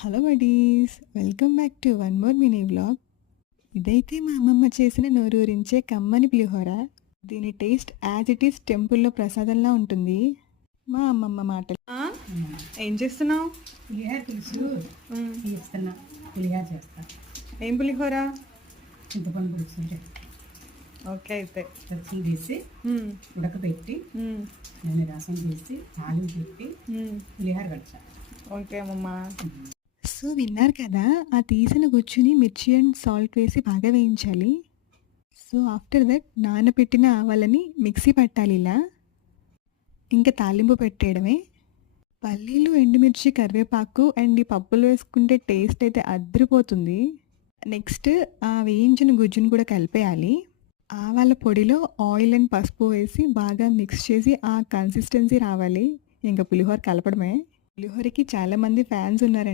Hello buddies, welcome back to one more mini vlog. ఇదైతే మా అమ్మమ్మ చేసిన నోరూరించే కమ్మని పులిహోర. దీని టేస్ట్ యాజ్ ఇట్ ఈస్ టెంపుల్లో ప్రసాదంలా ఉంటుంది. మా అమ్మమ్మ మాటలు. ఏం చేస్తున్నావు? పులిహోర పులుసు చేస్తున్నా. పులిహోర చేస్తా. ఏం పులిహోర? చింతపండు పులుసు. ఓకే, అయితే రసం తీసి ఉడకబెట్టి దాన్ని రసం తీసి తాలింపు పెట్టి పులిహోర కడతా. ఓకే అమ్మమ్మ. సో విన్నారు కదా, ఆ తీసిన గుజ్జుని మిర్చి అండ్ సాల్ట్ వేసి బాగా వేయించాలి. సో ఆఫ్టర్ దట్ నానబెట్టిన ఆవాలని మిక్సీ పట్టాలి ఇలా. ఇంకా తాలింపు పెట్టేయడమే. పల్లీలు, ఎండుమిర్చి, కరివేపాకు అండ్ ఈ పప్పులు వేసుకుంటే టేస్ట్ అయితే అదిరిపోతుంది. నెక్స్ట్ ఆ వేయించిన గుజ్జును కూడా కలిపేయాలి. ఆవాల పొడిలో ఆయిల్ అండ్ పసుపు వేసి బాగా మిక్స్ చేసి ఆ కన్సిస్టెన్సీ రావాలి. ఇంకా పులిహోర కలపడమే. పులిహోరకి చాలామంది ఫ్యాన్స్ ఉన్నారండి.